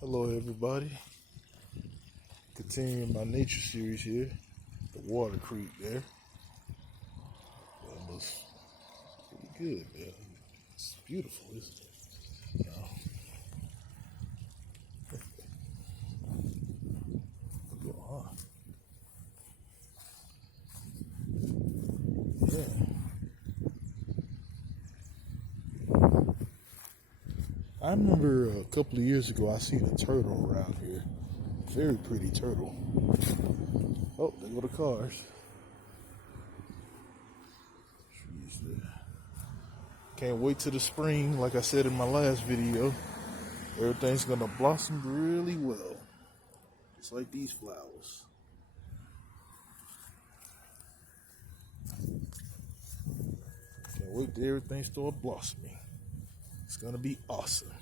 Hello everybody, continuing my nature series here, the water creek there. That looks pretty good, man. It's beautiful, isn't it? Yeah. I remember a couple of years ago I seen a turtle around here. Very pretty turtle. Oh, there go the cars. Trees there. Can't wait till the spring, like I said in my last video. Everything's gonna blossom really well. Just like these flowers. Can't wait till everything start blossoming. It's gonna be awesome.